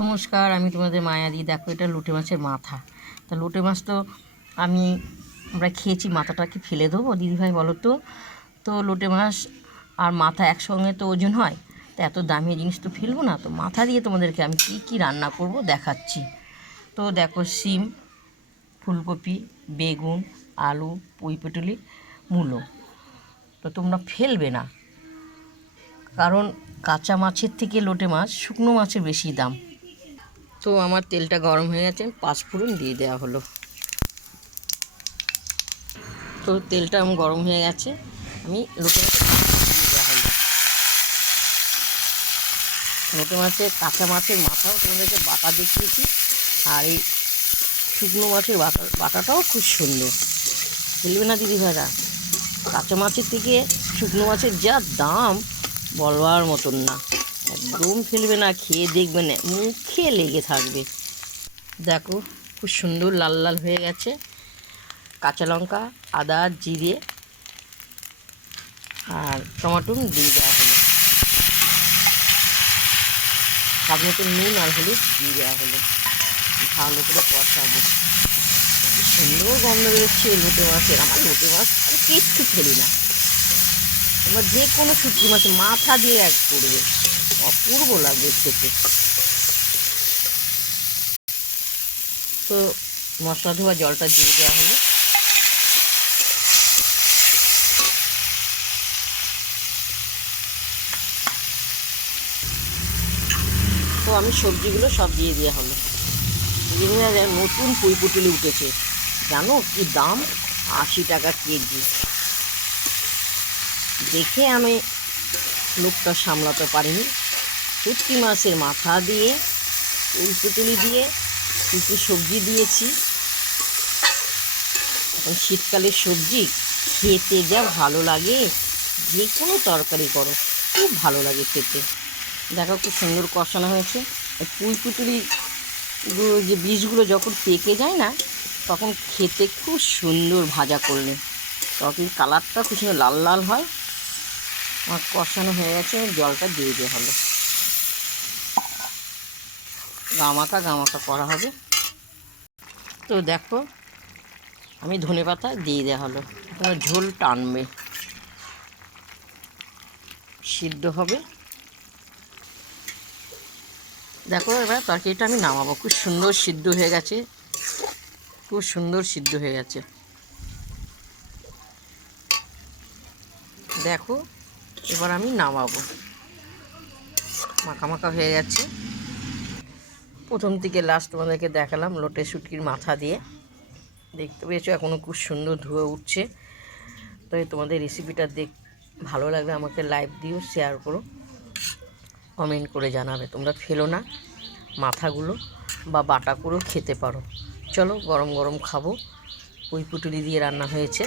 নমস্কার, আমি তোমাদের মায়াদি। দেখো, এটা লোটে মাছের মাথা। তা লোটে মাছ তো আমরা খেয়েছি, মাথাটাকে ফেলে দেবো দিদিভাই বলো তো? তো লোটে মাছ আর মাথা একসঙ্গে তো ওজন হয়, তা এত দামি জিনিস তো ফেলবো না। তো মাথা দিয়ে তোমাদেরকে আমি কী কী রান্না করব দেখাচ্ছি। তো দেখো, শিম, ফুলকপি, বেগুন, আলু, পুঁই পুটুলি, মূলো। তো তোমরা ফেলবে না, কারণ কাঁচা মাছের থেকে লোটে মাছ শুকনো মাছের বেশি দাম। তো আমার তেলটা গরম হয়ে গেছে, পাঁচফোড়ন দিয়ে দেওয়া হলো। তো তেলটা আমার গরম হয়ে গেছে, আমি লোটে মাছের দিয়ে দেওয়া হলো। লোটে মাছের কাঁচা মাছের মাথাও তোমাদেরকে বাটা দেখিয়েছি, আর এই শুকনো মাছের বাটাটাও খুব সুন্দর। ফেলবে না দিদিভাইরা, কাঁচা মাছের থেকে শুকনো মাছের যা দাম বলবার মতন না। একদম ফেলবে না, খেয়ে দেখবে না, মুখে লেগে থাকবে। দেখো, খুব সুন্দর লাল লাল হয়ে গেছে। কাঁচা লঙ্কা, আদা, জিরে আর টমেটো দিয়ে দেওয়া হলো। স্বাদ মতো নুন আর হলুদ দিয়ে দেওয়া হলো। ভালো করে কষাবো। সুন্দর গন্ধ বেরোচ্ছে লোটে মাছের। আমার লোটে মাছ আমি কিচ্ছু ফেলি না। আমার যে কোনো শুটকি মাছের মাথা দিয়ে এক করবে, অপূর্ব লাগবে খেতে। তো মশলা ধোয়া জলটা দিয়ে দেওয়া হলো। তো আমি সবজিগুলো সব দিয়ে দেওয়া হলো। নতুন পুঁই পুটুলি উঠেছে, জানো কি দাম? 80 টাকা কেজি। দেখে আমি লোকটা সামলাতে পারিনি। শুটকি মাছের মাথা দিয়ে, পুঁই পুটুলি দিয়ে কিছু সবজি দিয়েছি। এখন শীতকালের সবজি খেতে যা ভালো লাগে, যে কোনো তরকারি করো খুব ভালো লাগে খেতে। দেখো, খুব সুন্দর কষানো হয়েছে। পুঁই পুটুলি যে বীজগুলো যখন পেকে যায় না, তখন খেতে খুব সুন্দর ভাজা করলে তখন কালারটা খুব সুন্দর লাল লাল হয়। আমার কষানো হয়ে গেছে, জলটা দিয়ে দেওয়া হলো। গামাকা গামাকা করা হবে। তো দেখো, আমি ধনেপাতা দিয়ে দেওয়া হলো। তোমার ঝোল টানবে, সিদ্ধ হবে। দেখো, এবার তরকারিটা আমি নামাবো। খুব সুন্দর সিদ্ধ হয়ে গেছে, খুব সুন্দর সিদ্ধ হয়ে গেছে। দেখো, এবার আমি নামাবো। মাখা মাখা হয়ে গেছে। প্রথম থেকে লাস্ট তোমাদেরকে দেখালাম লোটে শুটকির মাথা দিয়ে। দেখতে পেয়েছো, এখনও খুব সুন্দর ধুয়ে উঠছে। তো তোমাদের রেসিপিটা ভালো লাগবে আমাকে লাইক দিও, শেয়ার করো, কমেন্ট করে জানাবে। তোমরা ফেলো না, মাথাগুলো বা বাটা করেও খেতে পারো। চলো, গরম গরম খাবো। পুঁই পুটুলি দিয়ে রান্না হয়েছে।